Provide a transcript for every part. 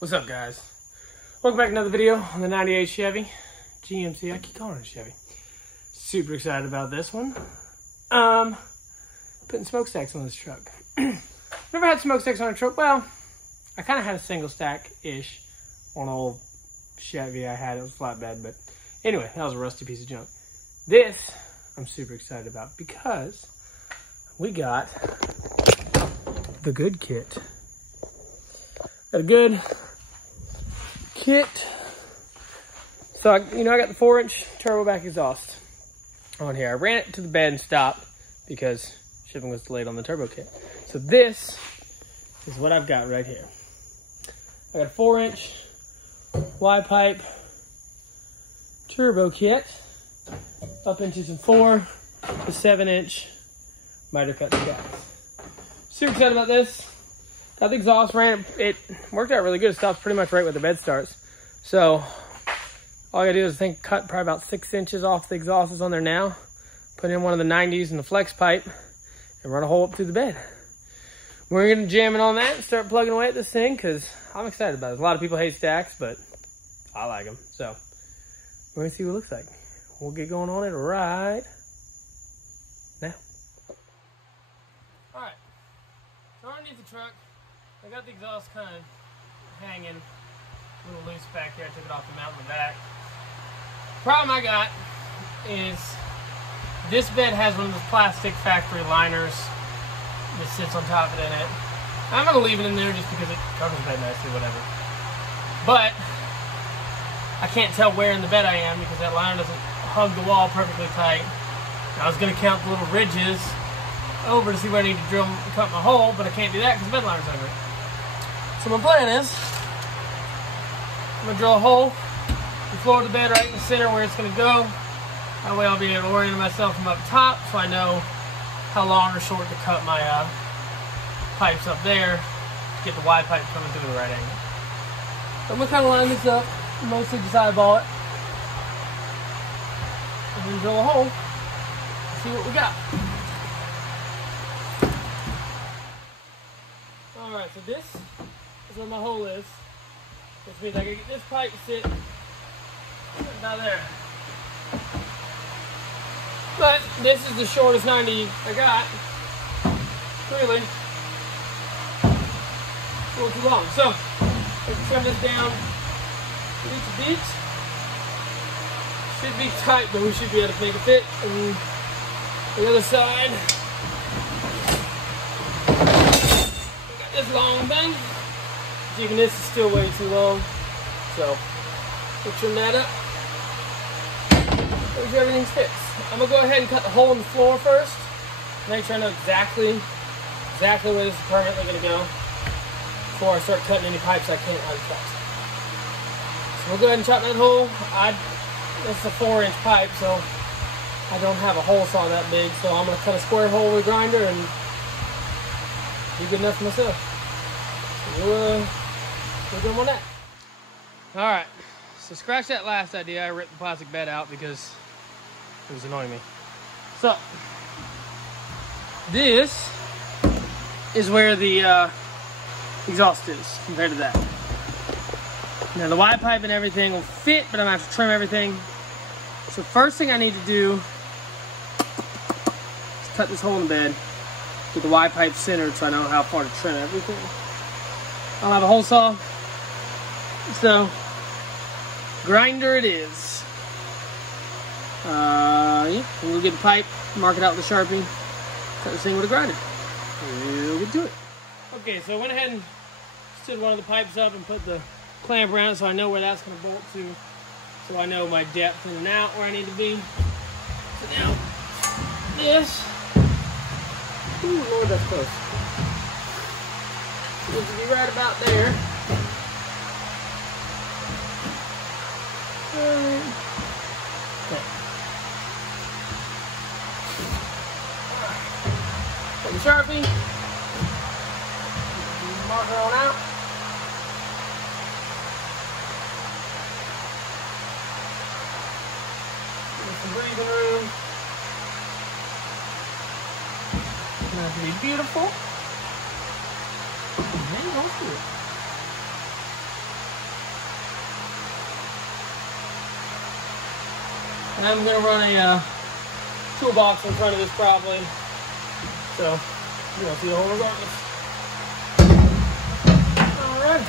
What's up, guys? Welcome back to another video on the 98 Chevy GMC. I keep calling it a Chevy. Super excited about this one. Putting smokestacks on this truck. Never had smokestacks on a truck. Well, I kind of had a single stack-ish on an old Chevy I had. It was flatbed, but anyway, that was a rusty piece of junk. This, I'm super excited about because we got the good kit. Got a good kit. So, I got the 4-inch turbo back exhaust on here. I ran it to the bed and stopped because shipping was delayed on the turbo kit. So this is what I've got right here. I got a 4-inch Y-pipe turbo kit up into some 4 to 7-inch miter cut stacks. Super excited about this. Got the exhaust, ran it worked out really good. It stops pretty much right where the bed starts. So all I gotta do is cut probably about 6 inches off the exhaust is on there now. Put in one of the 90s in the flex pipe and run a hole up through the bed. We're gonna jam it on that and start plugging away at this thing because I'm excited about it. A lot of people hate stacks, but I like them. So we're gonna see what it looks like. We'll get going on it right now. All right, so underneath the truck, I got the exhaust kind of hanging a little loose back there. I took it off the mount in the back. Problem I got is this bed has one of those plastic factory liners that sits on top of it. I'm going to leave it in there just because it covers the bed nicely, whatever. But I can't tell where in the bed I am because that liner doesn't hug the wall perfectly tight. I was going to count the little ridges over to see where I need to drill and cut my hole, but I can't do that because the bed liner's over it. So my plan is I'm going to drill a hole in the floor of the bed right in the center where it's going to go. That way I'll be able to orient myself from up top so I know how long or short to cut my pipes up there to get the Y pipe coming through the right angle. So I'm going to kind of line this up, mostly just eyeball it, and then drill a hole and see what we got. Alright, so this is where my hole is, which means I can get this pipe to sit about there. But this is the shortest 90 I got. Clearly, a little too long. So, I can trim this down inch a bit. Should be tight, but we should be able to make it fit. And the other side, we got this long thing. Even this is still way too long. So, we'll trim that up. Make sure everything's fixed. I'm gonna go ahead and cut the hole in the floor first. Make sure I know exactly where this is permanently gonna go before I start cutting any pipes I can't uncut. So we'll go ahead and chop that hole. This is a 4-inch pipe, so I don't have a hole saw that big. So I'm gonna cut a square hole with a grinder and be good enough for myself. So we'll go on that. All right. So scratch that last idea. I ripped the plastic bed out because it was annoying me. So this is where the exhaust is compared to that. Now the Y pipe and everything will fit, but I'm gonna have to trim everything. So first thing I need to do is cut this hole in the bed, get the Y pipe centered so I know how far to trim everything. I don't have a hole saw, so grinder it is. Yeah, we'll get the pipe, mark it out with a Sharpie, cut this thing with a grinder. We'll get to it. Okay, so I went ahead and stood one of the pipes up and put the clamp around it so I know where that's going to bolt to. So I know my depth in and out where I need to be. So now, this, ooh, Lord, that's close. Needs to be right about there. Okay. Take a Sharpie, mark it on out. Give some breathing room. Going to be beautiful. And then go through it. And I'm going to run a toolbox in front of this probably. So, you won't see the hole regardless. Alright.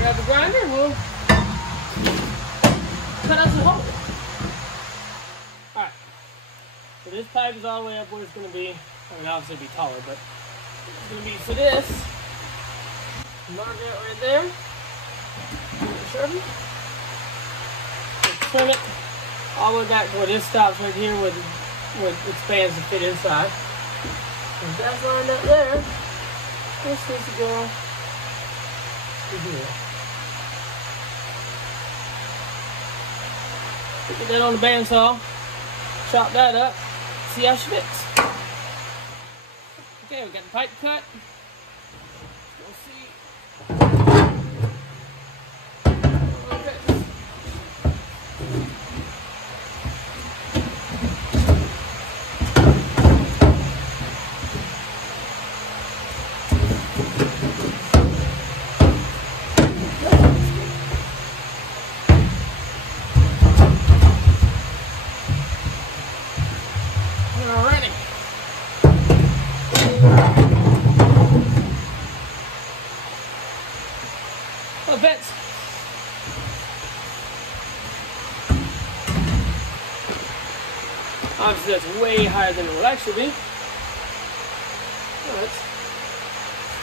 Grab the grinder and we'll cut out the hole. Alright. So this pipe is all the way up where it's going to be. I mean, obviously it'll be taller, but it's going to be for this. Mark it right there. Sharpie. Trim it all the way back to where this stops right here, where it expands to fit inside. And that's lined up there. This needs to go to here. Get that on the bandsaw. Chop that up. See how she fits. Okay, we got the pipe cut. We'll see. Fits. Obviously that's way higher than it will actually be. But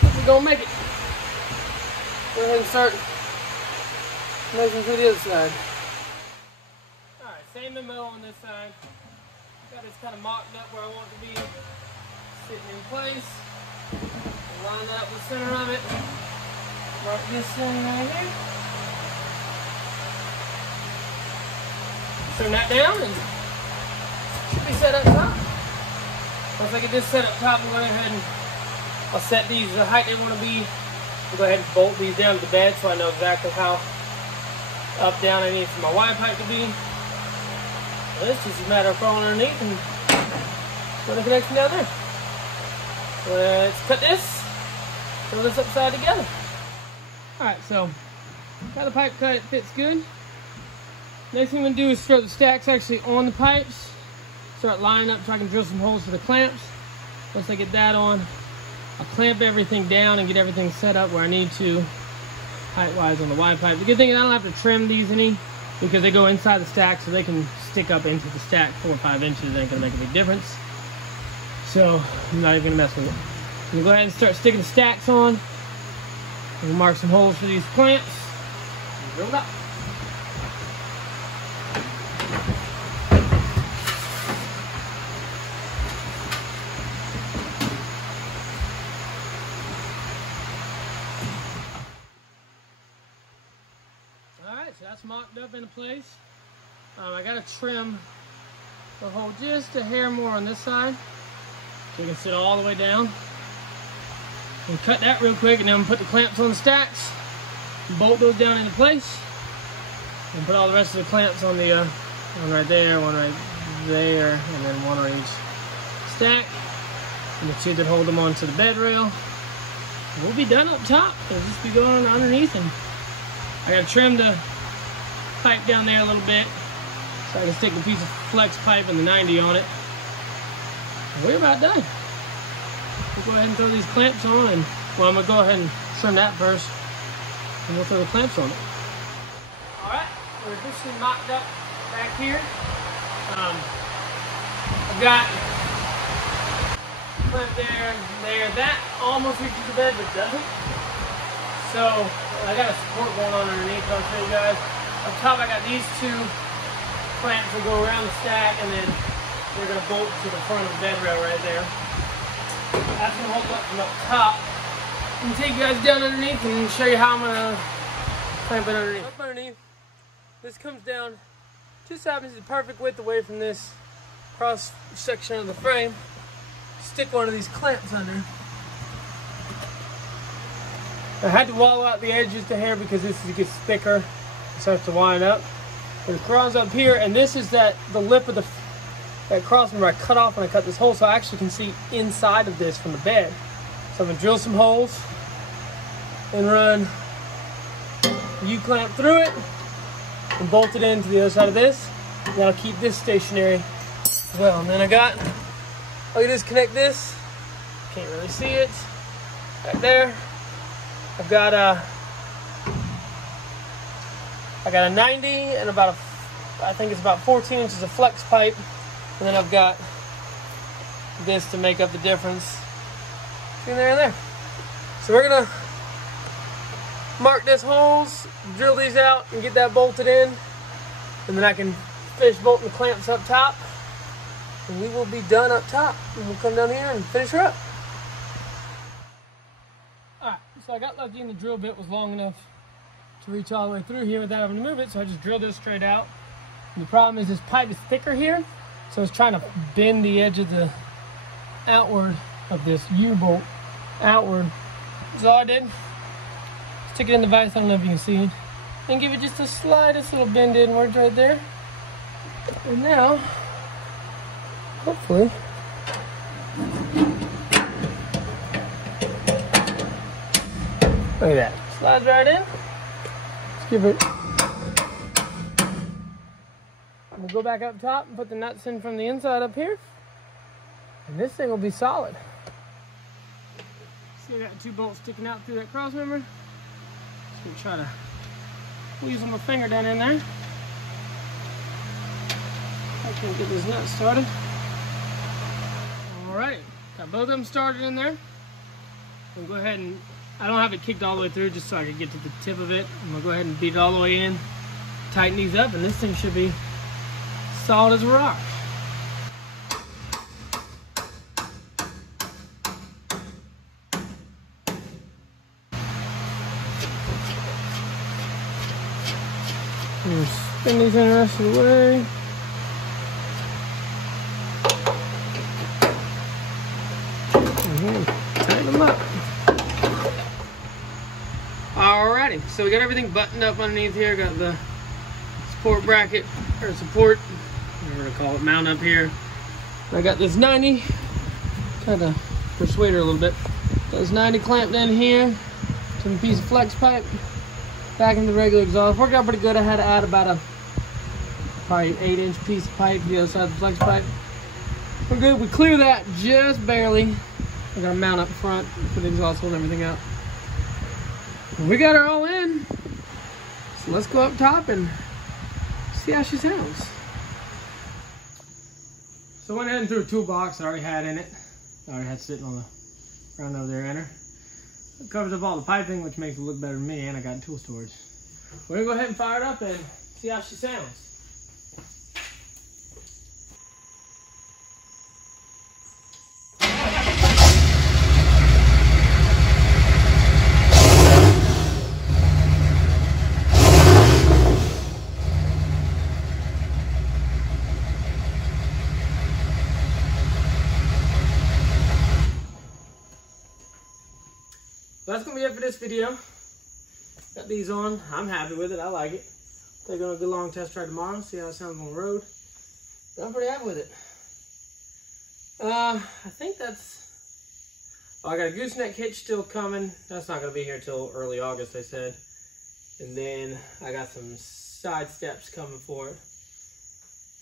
we're gonna make it. Go ahead and start measuring through the other side. Alright, same MO on this side. Got this kind of mocked up where I want it to be sitting in place. Line up the center of it. Mark this in right here. Turn that down and should be set up top. Once I get this set up top, I'm going to go ahead and I'll set these the height they want to be. I'll go ahead and bolt these down to the bed so I know exactly how up down I need for my wire pipe to be. So this just a matter of crawling underneath and put a connection down there. Let's cut this, throw this upside together. Alright, so got the pipe cut, it fits good. Next thing I'm going to do is throw the stacks actually on the pipes. Start lining up so I can drill some holes for the clamps. Once I get that on, I'll clamp everything down and get everything set up where I need to, height-wise on the wide pipe. The good thing is I don't have to trim these any because they go inside the stack so they can stick up into the stack 4 or 5 inches. It ain't going to make a big difference. So I'm not even going to mess with it. I'm going to go ahead and start sticking the stacks on. We'll mark some holes for these clamps and drill it up. Alright, so that's mocked up into place. I got to trim the hole just a hair more on this side so you can sit all the way down. We'll cut that real quick and then put the clamps on the stacks and bolt those down into place and put all the rest of the clamps on the one right there, one right there, and then one on each stack, and the two that hold them onto the bed rail. And we'll be done up top. It'll just be going underneath, and I gotta trim the pipe down there a little bit so I can stick a piece of flex pipe and the 90 on it. And we're about done. We'll go ahead and throw these clamps on, and well, I'm gonna go ahead and trim that first, and we'll throw the clamps on it. All right, we're officially mocked up back here. I've got clamp there, there. That almost reaches the bed, but doesn't. So I got a support going on underneath. I'll show you guys. Up top, I got these two clamps that go around the stack, and then they're gonna bolt to the front of the bed rail right there. That's going to hold up from up top. I'm going to take you guys down underneath and show you how I'm going to clamp it underneath. Up underneath, this comes down, just happens to be the perfect width away from this cross section of the frame. Stick one of these clamps under. I had to wallow out the edge just a hair because this gets thicker. It starts to wind up. But it crawls up here, and this is the lip of that cross member I cut off when I cut this hole, so I actually can see inside of this from the bed. So I'm going to drill some holes and run U-clamp through it, and bolt it into the other side of this. That'll keep this stationary as well. And then all you do is connect this. Can't really see it. Right there. I've got a 90 and I think it's about 14 inches of flex pipe. And then I've got this to make up the difference between there and there. So we're gonna mark these holes, drill these out, and get that bolted in. And then I can finish bolting the clamps up top. And we will be done up top. And we'll come down here and finish her up. Alright, so I got lucky and the drill bit was long enough to reach all the way through here without having to move it, so I just drilled this straight out. And the problem is this pipe is thicker here, so it's trying to bend the edge of the outward of this U-bolt outward. So all I did, stick it in the vise, I don't know if you can see it, and give it just the slightest little bend inwards right there. And now, hopefully, look at that, slides right in. Let's give it, we'll go back up top and put the nuts in from the inside up here. And this thing will be solid. See, I got 2 bolts sticking out through that cross member. Just gonna try to weasel my finger down in there. I can get this nut started. Alright, got both of them started in there. I'm gonna go ahead and, I don't have it kicked all the way through just so I can get to the tip of it. I'm gonna go ahead and beat it all the way in, tighten these up, and this thing should be solid as a rock. Spin these in the rest of the way. Tighten them up. Alrighty, so we got everything buttoned up underneath here. Got the support bracket, or support, whatever to call it, mount up here. I got this 90, kind of persuade her a little bit. Got this 90 clamped in here to the piece of flex pipe. Back in the regular exhaust. Worked out pretty good. I had to add about probably 8-inch piece of pipe to the other side of the flex pipe. We're good. We clear that just barely. I got to mount up front for the exhaust hole and everything out. We got her all in. So let's go up top and see how she sounds. So I went ahead and threw a toolbox I already had in it. I already had sitting on the ground over there in her. It covers up all the piping, which makes it look better than me, and I got tool storage. We're gonna go ahead and fire it up and see how she sounds. That's gonna be it for this video. Got these on. I'm happy with it. I like it. Take on a good long test ride tomorrow. See how it sounds on the road. But I'm pretty happy with it. I think that's. Oh, I got a gooseneck hitch still coming. That's not gonna be here till early August, they said. And then I got some side steps coming for it.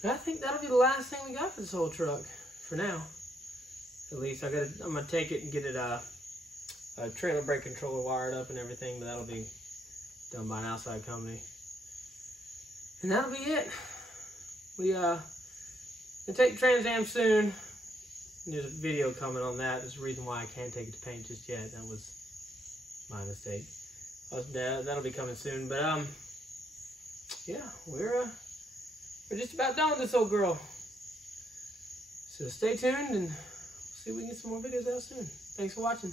And I think that'll be the last thing we got for this whole truck for now. At least I'm gonna take it and get it a trailer brake controller wired up and everything, but that'll be done by an outside company. And that'll be it. We gonna take the Trans Am soon. There's a video coming on that. There's a reason why I can't take it to paint just yet. That was my mistake. That'll be coming soon. But yeah, we're just about done with this old girl. So stay tuned and see if we can get some more videos out soon. Thanks for watching.